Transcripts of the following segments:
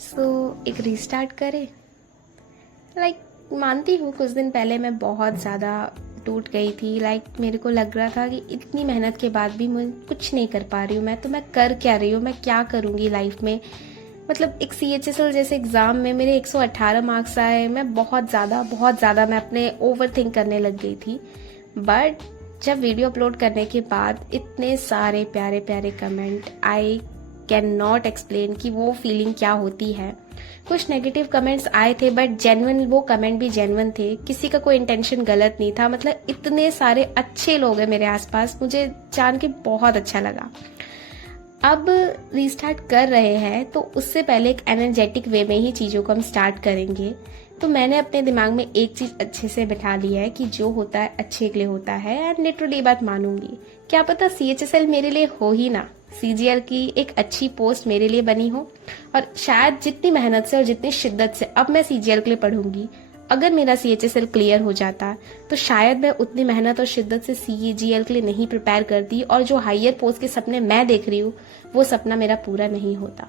सो एक रीस्टार्ट करें। मानती हूँ कुछ दिन पहले मैं बहुत ज़्यादा टूट गई थी। मेरे को लग रहा था कि इतनी मेहनत के बाद भी मैं कुछ नहीं कर पा रही हूँ। तो मैं कर क्या रही हूँ, मैं क्या करूँगी लाइफ में। एक CHSL जैसे एग्ज़ाम में मेरे 118 मार्क्स आए। मैं बहुत ज़्यादा मैं अपने ओवर थिंक करने लग गई थी। बट जब वीडियो अपलोड करने के बाद इतने सारे प्यारे प्यारे comment, I can not explain कि वो फीलिंग क्या होती है। कुछ नेगेटिव कमेंट्स आए थे बट जेन्युइन, वो कमेंट भी जेन्युइन थे, किसी का कोई इंटेंशन गलत नहीं था। इतने सारे अच्छे लोग हैं मेरे आसपास, मुझे जान के बहुत अच्छा लगा। अब रीस्टार्ट कर रहे हैं तो उससे पहले एक एनर्जेटिक वे में ही चीज़ों को हम स्टार्ट करेंगे। तो मैंने अपने दिमाग में एक चीज़ अच्छे से बिठा ली है कि जो होता है अच्छे के लिए होता है, एंड लिटरली बात मानूंगी। क्या पता CHSL मेरे लिए हो ही ना, CGL की एक अच्छी पोस्ट मेरे लिए बनी हो। और शायद जितनी मेहनत से और जितनी शिद्दत से अब मैं CGL के लिए पढ़ूंगी, अगर मेरा CHSL क्लियर हो जाता तो शायद मैं उतनी मेहनत और शिद्दत से CGL के लिए नहीं प्रिपेयर करती, और जो हायर पोस्ट के सपने मैं देख रही हूँ वो सपना मेरा पूरा नहीं होता।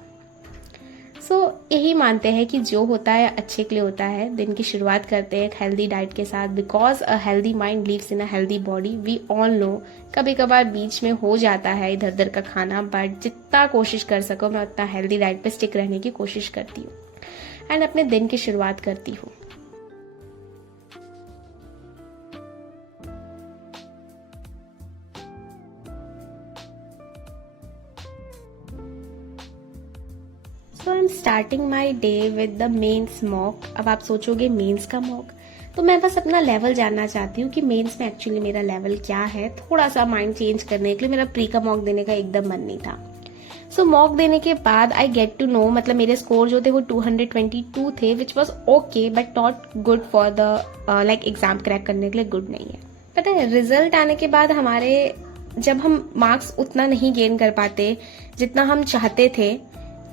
यही मानते हैं कि जो होता है अच्छे के लिए होता है। दिन की शुरुआत करते हैं एक हेल्दी डाइट के साथ, because a healthy mind lives in a healthy body. We all know कभी कभार बीच में हो जाता है इधर उधर का खाना, बट जितना कोशिश कर सको मैं उतना हेल्दी डाइट पे स्टिक रहने की कोशिश करती हूँ एंड अपने दिन की शुरुआत करती हूँ। I am starting my day with the mains mock. अब आप सोचोगे मेन्स का मॉक, तो मैं बस अपना लेवल जानना चाहती हूँ कि मेन्स में एक्चुअली मेरा लेवल क्या है। थोड़ा सा माइंड चेंज करने के लिए मेरा प्री का मॉक देने का एकदम मन नहीं था। मॉक देने के बाद आई गेट टू नो, मेरे स्कोर जो थे वो 222 थे, which was okay but not good for the exam crack करने के लिए गुड नहीं है। पता है, रिजल्ट आने के बाद जब हम मार्क्स उतना नहीं गेन कर पाते जितना हम चाहते थे,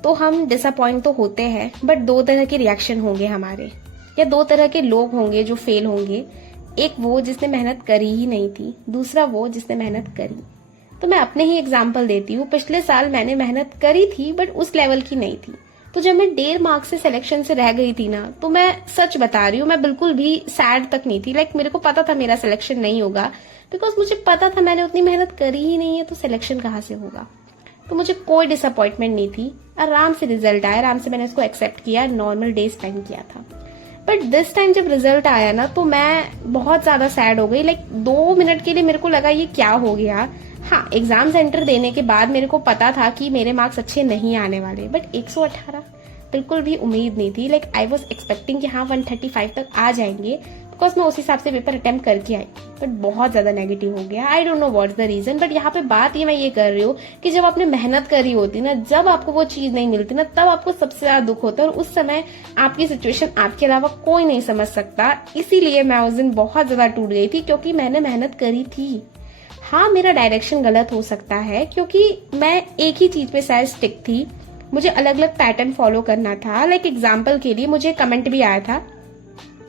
तो हम डिसअपॉइंट तो होते हैं, बट दो तरह के रिएक्शन होंगे हमारे, या दो तरह के लोग होंगे जो फेल होंगे। एक वो जिसने मेहनत करी ही नहीं थी, दूसरा वो जिसने मेहनत करी। तो मैं अपने ही एग्जाम्पल देती हूँ। पिछले साल मैंने मेहनत करी थी बट उस लेवल की नहीं थी। तो जब मैं 1.5 मार्क्स से सिलेक्शन से रह गई थी ना, तो मैं सच बता रही हूँ, मैं बिल्कुल भी सैड तक नहीं थी। मेरे को पता था मेरा सिलेक्शन नहीं होगा, बिकॉज मुझे पता था मैंने उतनी मेहनत करी ही नहीं है, तो सिलेक्शन कहाँ से होगा। तो मुझे कोई डिसअपॉइंटमेंट नहीं थी। आराम से रिजल्ट आया, आराम से मैंने इसको एक्सेप्ट किया, नॉर्मल डे स्पेंड किया था। बट दिस टाइम जब रिजल्ट आया ना, तो मैं बहुत ज्यादा सैड हो गई। 2 मिनट के लिए मेरे को लगा ये क्या हो गया। हाँ, एग्जाम सेंटर देने के बाद मेरे को पता था कि मेरे मार्क्स अच्छे नहीं आने वाले, बट 118 बिल्कुल भी उम्मीद नहीं थी। आई वॉज एक्सपेक्टिंग कि हाँ 135 तक आ जाएंगे, बिकॉज मैं उस हिसाब से पेपर अटेम्प्ट करके आई, बट बहुत ज्यादा नेगेटिव हो गया। I don't know what's the reason, but यहाँ पे बात मैं ये कर रही हूँ कि जब आपने मेहनत करी होती ना, जब आपको वो चीज नहीं मिलती ना, तब आपको सबसे ज्यादा दुख होता है, और उस समय आपकी सिचुएशन आपके अलावा कोई नहीं समझ सकता। इसीलिए मैं उस दिन बहुत ज्यादा टूट गई थी, क्योंकि मैंने मेहनत करी थी। हाँ, मेरा डायरेक्शन गलत हो सकता है, क्योंकि मैं एक ही चीज पे शायद स्टिक थी, मुझे अलग अलग पैटर्न फॉलो करना था। एग्जाम्पल के लिए मुझे कमेंट भी आया था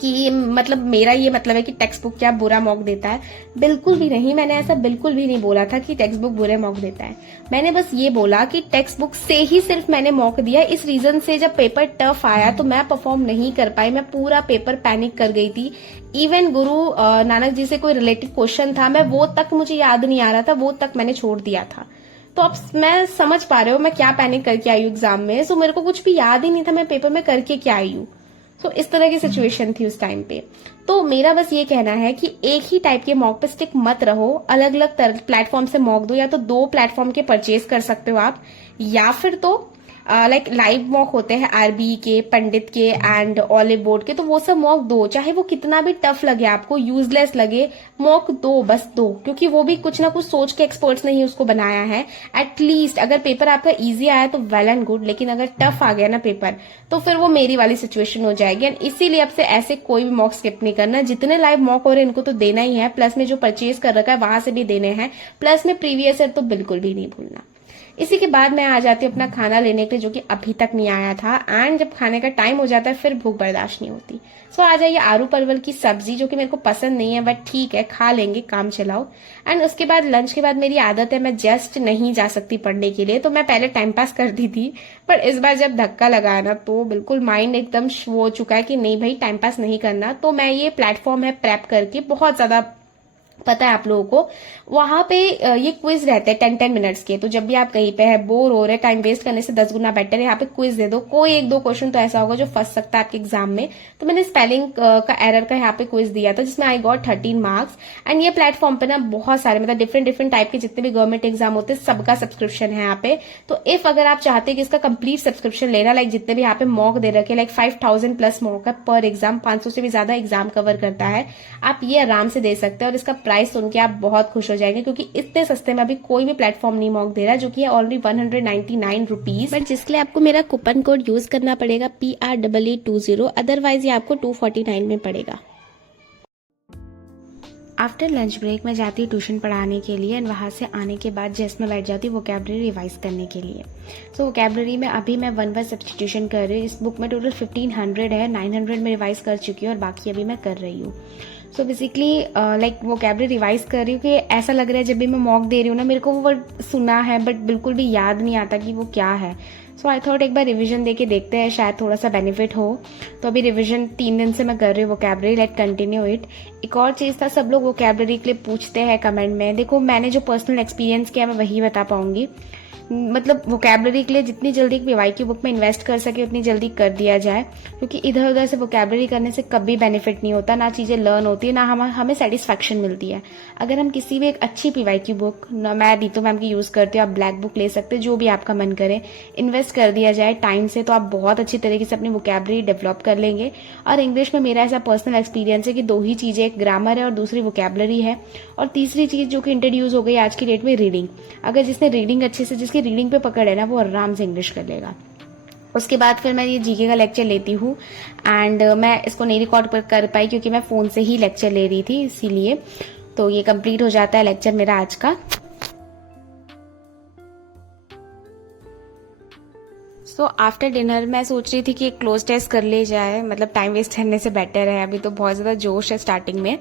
कि मेरा ये मतलब है कि टेक्स्ट बुक क्या बुरा मॉक देता है। बिल्कुल भी नहीं, मैंने ऐसा बिल्कुल भी नहीं बोला था कि टेक्स्ट बुक बुरे मॉक देता है। मैंने बस ये बोला कि टेक्स्ट बुक से ही सिर्फ मैंने मॉक दिया, इस रीजन से जब पेपर टफ आया तो मैं परफॉर्म नहीं कर पाई। मैं पूरा पेपर पैनिक कर गई थी। इवन गुरु नानक जी से कोई रिलेटेड क्वेश्चन था, मैं वो तक मुझे याद नहीं आ रहा था, वो तक मैंने छोड़ दिया था। तो अब मैं समझ पा रहे हो मैं क्या पैनिक करके आई हूँ एग्जाम में। मेरे को कुछ भी याद ही नहीं था मैं पेपर में करके क्या आई हूँ। इस तरह की सिचुएशन थी उस टाइम पे। तो मेरा बस ये कहना है कि एक ही टाइप के मॉक पे स्टिक मत रहो, अलग अलग प्लेटफॉर्म से मॉक दो। या तो 2 प्लेटफॉर्म के परचेज कर सकते हो आप, या फिर तो लाइव मॉक होते हैं आरबी के, पंडित के एंड ऑलिव बोर्ड के, तो वो सब मॉक दो। चाहे वो कितना भी टफ लगे आपको, यूजलेस लगे, मॉक दो, बस दो, क्योंकि वो भी कुछ ना कुछ सोच के एक्सपर्ट्स ने ही उसको बनाया है। एटलीस्ट अगर पेपर आपका इजी आया तो वेल एंड गुड, लेकिन अगर टफ आ गया ना पेपर, तो फिर वो मेरी वाली सिचुएशन हो जाएगी। एंड इसीलिए अब से ऐसे कोई भी मॉक स्किप नहीं करना। जितने लाइव मॉक हो रहे हैं इनको तो देना ही है, प्लस में जो परचेज कर रखा है वहां से भी देने हैं, प्लस में प्रीवियस ईयर तो बिल्कुल भी नहीं भूलना। इसी के बाद मैं आ जाती हूँ अपना खाना लेने के लिए, जो कि अभी तक नहीं आया था। एंड जब खाने का टाइम हो जाता है फिर भूख बर्दाश्त नहीं होती। सो आ जाइए आलू परवल की सब्जी, जो कि मेरे को पसंद नहीं है बट ठीक है खा लेंगे, काम चलाओ। एंड उसके बाद लंच के बाद मेरी आदत है, मैं जस्ट नहीं जा सकती पढ़ने के लिए, तो मैं पहले टाइम पास करती थी। पर इस बार जब धक्का लगा ना तो बिल्कुल माइंड एकदम वो हो चुका है कि नहीं भाई टाइम पास नहीं करना। तो मैं ये प्लेटफॉर्म है प्रेप करके, बहुत ज्यादा पता है आप लोगों को, वहां पे ये क्विज रहते हैं 10-10 मिनट्स के। तो जब भी आप कहीं पे है बोर हो रहे, टाइम वेस्ट करने से 10 गुना बेटर है यहाँ पे क्विज दे दो। कोई 1-2 क्वेश्चन तो ऐसा होगा जो फंस सकता है आपके एग्जाम में। तो मैंने स्पेलिंग का एरर का यहाँ पे क्विज दिया था, जिसमें आई गॉट 13 मार्क्स। एंड ये प्लेटफॉर्म पे ना बहुत सारे मतलब डिफरेंट टाइप के जितने भी गवर्नमेंट एग्जाम होते हैं सबका सब्सक्रिप्शन है यहाँ पे। तो इफ अगर आप चाहते हैं कि इसका कंप्लीट सब्सक्रिप्शन लेना, लाइक जितने भी यहाँ पे मॉक दे रखे, लाइक 5000 प्लस मॉक है पर एग्जाम, 500 से भी ज्यादा एग्जाम कवर करता है, आप ये आराम से दे सकते हैं। और इसका प्राइस सुन के आप बहुत खुश हो जाएंगे, क्योंकि इतने सस्ते में अभी कोई भी प्लेटफॉर्म नहीं मॉक दे रहा, जो कि है ऑनली 199 रुपीज। बट जिसके लिए आपको मेरा कूपन कोड यूज करना पड़ेगा PREE20, अदरवाइज ये आपको 249 में पड़ेगा। आफ्टर लंच ब्रेक मैं जाती हूँ ट्यूशन पढ़ाने के लिए। एंड वहाँ से आने के बाद जस्ट मैं बैठ जाती हूँ वोकैबुलरी रिवाइज करने के लिए। सो वोकैबुलरी में अभी मैं 1 वर्ड सब्स्टिट्यूशन कर रही हूँ। इस बुक में टोटल 1500 है, 900 में रिवाइज कर चुकी हूँ और बाकी अभी मैं कर रही हूँ। So basically like vocabulary revise कर रही हूँ कि ऐसा लग रहा है जब भी मैं मॉक दे रही हूँ ना, मेरे को वो वर्ड सुना है बट बिल्कुल भी याद नहीं आता कि वो क्या है। सो आई थॉट एक बार रिवीजन देके देखते हैं, शायद थोड़ा सा बेनिफिट हो। तो अभी रिवीजन 3 दिन से मैं कर रही हूँ वोकैबुलरी, लेट कंटिन्यू इट। एक और चीज था, सब लोग वोकैबुलरी के लिए पूछते हैं कमेंट में। देखो मैंने जो पर्सनल एक्सपीरियंस किया मैं वही बता पाऊंगी। मतलब वोकैबुलरी के लिए जितनी जल्दी पीवाई की बुक में इन्वेस्ट कर सके उतनी जल्दी कर दिया जाए, क्योंकि इधर उधर से वोकैबुलरी करने से कभी बेनिफिट नहीं होता, ना चीजें लर्न होती है, ना हमें सेटिस्फैक्शन मिलती है। अगर हम किसी भी एक अच्छी पीवाई की बुक, मैं रीतू मैम की यूज करती हूँ, आप ब्लैक बुक ले सकते हैं, जो भी आपका मन करे, इन्वेस्ट कर दिया जाए टाइम से, तो आप बहुत अच्छी तरीके से अपनी वोकैबुलरी डेवलप कर लेंगे। और इंग्लिश में मेरा ऐसा पर्सनल एक्सपीरियंस है कि 2 ही चीजें, एक ग्रामर है और दूसरी वोकैबुलरी है। और तीसरी चीज जो कि इंट्रोड्यूस हो गई आज की डेट में, रीडिंग। अगर जिसने रीडिंग अच्छे से, जिसकी रीडिंग पे पकड़ है ना, वो आराम से इंग्लिश कर लेगा। उसके बाद फिर मैं ये जीके का लेक्चर लेती हूँ। एंड मैं इसको नहीं रिकॉर्ड कर पाई क्योंकि मैं फोन से ही लेक्चर ले रही थी, इसीलिए। तो ये कंप्लीट हो जाता है लेक्चर मेरा आज का। सो आफ्टर डिनर मैं सोच रही थी कि एक क्लोज टेस्ट कर ले जाए, मतलब टाइम वेस्ट करने से बेटर है। अभी तो बहुत ज्यादा जोश है स्टार्टिंग में,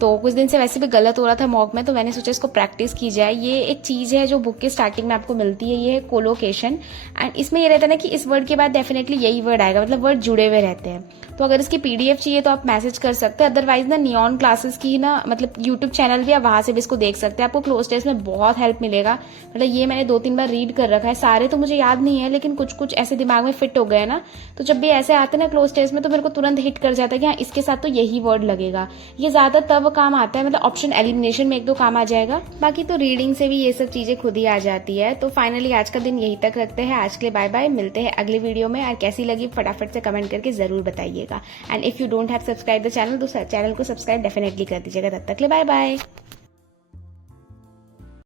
तो कुछ दिन से वैसे भी गलत हो रहा था मॉक में, तो मैंने सोचा इसको प्रैक्टिस की जाए। ये एक चीज है जो बुक के स्टार्टिंग में आपको मिलती है, ये है कोलोकेशन। एंड इसमें ये रहता है ना कि इस वर्ड के बाद डेफिनेटली यही वर्ड आएगा, मतलब वर्ड जुड़े हुए रहते हैं। तो अगर इसकी PDF चाहिए तो आप मैसेज कर सकते हैं, अदरवाइज ना नियॉन क्लासेस की ना मतलब यूट्यूब चैनल भी है, वहां से भी इसको देख सकते हैं। आपको क्लोज टेस्ट में बहुत हेल्प मिलेगा। मतलब ये मैंने 2-3 बार रीड कर रखा है, सारे तो मुझे याद नहीं है, लेकिन कुछ कुछ ऐसे दिमाग में फिट हो गए ना, तो जब भी ऐसे आते ना क्लोज टेस्ट में, तो मेरे को तुरंत हिट कर जाता है कि हाँ इसके साथ तो यही वर्ड लगेगा। ये ज्यादा तब काम आता है, मतलब ऑप्शन एलिमिनेशन में 1-2 काम आ जाएगा, बाकी तो रीडिंग से भी ये सब चीजें खुद ही आ जाती है। तो फाइनली आज का दिन यही तक रखते हैं। आज के लिए बाय बाय, मिलते हैं अगले वीडियो में। और कैसी लगी फटाफट से कमेंट करके जरूर बताइएगा। And if you don't have subscribe the channel, तो चैनल को सब्सक्राइब डेफिनेटली कर दीजिएगा। तब तक ले बाय बाय।